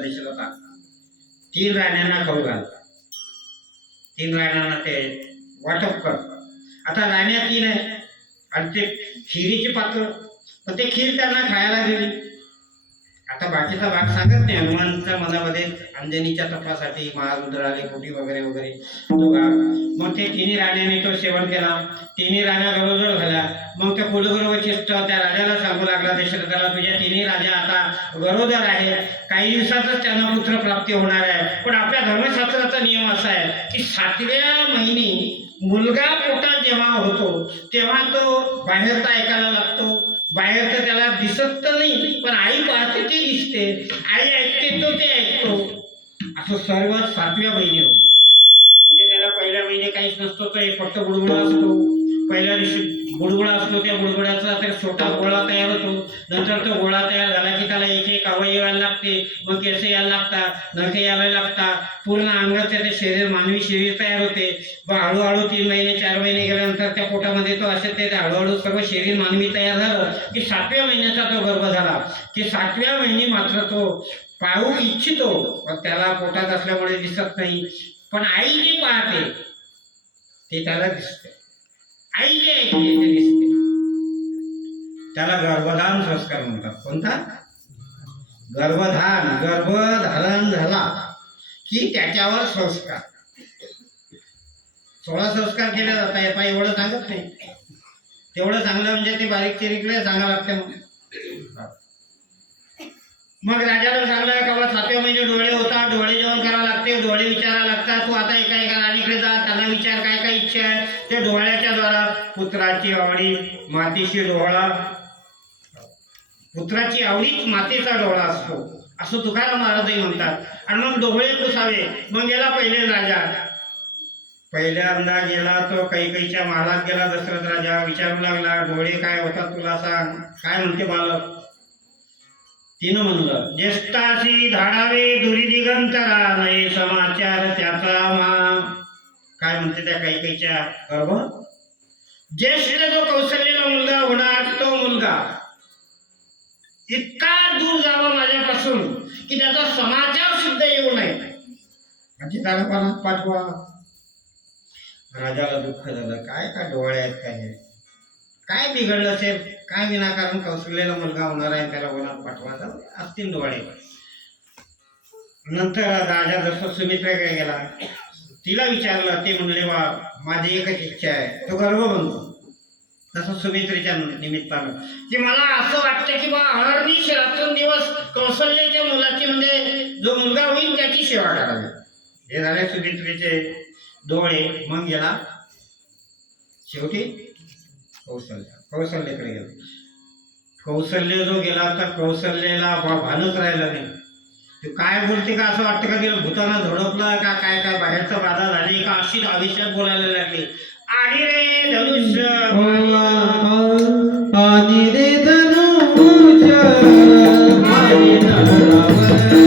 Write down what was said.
दिशेला टाकतात. तीन राण्यांना खाऊ घालतात. तीन राण्यांना ते वाटप करतात. आता राण्या तीन आहे आणि ते खिरीचे पात्र. तर ते खीर त्यांना खायला दिली. आता बाकीचा भाग सांगत नाही. हनुमानच्या मनामध्ये अंजनीच्या तपासाठी महारुद्र आले वगैरे वगैरे. तो भाग मग ते तिन्ही राण्याने तो सेवन केला. तिन्ही राण्या जवळजवळ झाल्या. मग त्या कुलगुरू वशिष्ठ त्या राजाला सांगू लागला दशरथाला तुझ्या तिन्ही राजा आता गरोदर आहेत. काही दिवसातच त्यांना पुत्र प्राप्ती होणार आहे. पण आपल्या धर्मशास्त्र नियम असा आहे की सातव्या महिने मुलगा पोटात जेव्हा होतो तेव्हा तो बाहेरचा ऐकायला लागतो. बाहेरचं त्याला दिसत तर नाही पण आई पाहते ते दिसते. आई ऐकते तो ते ऐकतो. असं सर्व सातव्या महिने होतं म्हणजे त्याला पहिल्या महिने काहीच नसतो तो एक फक्त बुडबुडा असतो. पहिल्या दिवशी गुडगुडा असतो त्या गुडगुड्याचा तर छोटा गोळा तयार होतो. नंतर तो गोळा तयार झाला की त्याला एक एक आवय यायला लागते मग केस यायला लागतात नखे यायला लागतात. पूर्ण अंगात ते शरीर मानवी शरीर तयार होते. मग हळूहळू तीन महिने चार महिने गेल्यानंतर त्या पोटामध्ये तो असे ते हळूहळू सर्व शरीर मानवी तयार झालं की सातव्या महिन्याचा तो गर्भ झाला. की सातव्या महिने मात्र तो पाहू इच्छितो पण त्याला पोटात असल्यामुळे दिसत नाही. पण आई जे पाहते ते त्याला दिसते. आईले दिसते. त्याला गर्भधान संस्कार म्हणतात. कोणता? गर्भधान गर्भधारण झाला की त्याच्यावर संस्कार. सोळा संस्कार केले जातात येता एवढं सांगत नाही. तेवढं चांगलं म्हणजे ते बारीक चिरीकडे सांगावं लागते मग. मग राजाला सांगलं का बा सातव्या महिने डोळे होतात डोळे जेवण करावं लागते डोळे विचारायला लागतात तू आता एका एका राणीकडे जा त्यांना विचार काय काय इच्छा आहे ते डोळ्याच्या द्वारा पुत्राची आवडी मातीशी डोळा. पुत्राची आवडीच मातेचा डोळा असतो. असं तुकाराम महाराजही म्हणतात. आणि मग डोळे पुसावे. मग गेला पहिले राजा. पहिल्यांदा गेला तो कैकईच्या महालात गेला दशरथ राजा. विचारू लागला डोळे काय होतात तुला सांग. काय म्हणते बालक? तिनं म्हणलं ज्येष्ठाशी धाडावे दुरी दिगंतरा नये समाचार त्याचा काय म्हणते त्या काही काहीच्या गर्भ ज्येष्ठ जो कौशल्यला मुलगा होणार तो मुलगा. इतका दूर जावा माझ्यापासून की त्याचा समाचार सुद्धा येऊ नये. म्हणजे त्याला परत पाठवा. राजाला दुःख झालं. काय काय डोळे आहेत काय काय बिघडलं असेल? काय विनाकारण कौशल्याला मुलगा होणार आहे त्याला वनात पाठवा? तर असतील डोळे. नंतर राजा जसं सुमित्राकडे गेला. तिला विचारलं ते म्हणले वा माझी एकच इच्छा आहे. तो गर्व बनतो. तसं सुमित्रेच्या निमित्तानं. की मला असं वाटतं की बा अहर्निश रात्रंदिवस कौशल्याच्या मुलाची म्हणजे जो मुलगा होईल त्याची सेवा करावी. हे झाले सुमित्रेचे डोळे. मग गेला शेवटी कौशल्य कौशल्याकडे गेला. कौशल्य जो गेला तर कौशल्याला भानच राहिलं नाही. ते काय बोलते का असं वाटतं का तिला भूतानं झोडपलं का काय काय बाहेरचा बाधा झाली का अशी आविष्यात बोलायला लागली? आणि रे धनुष्य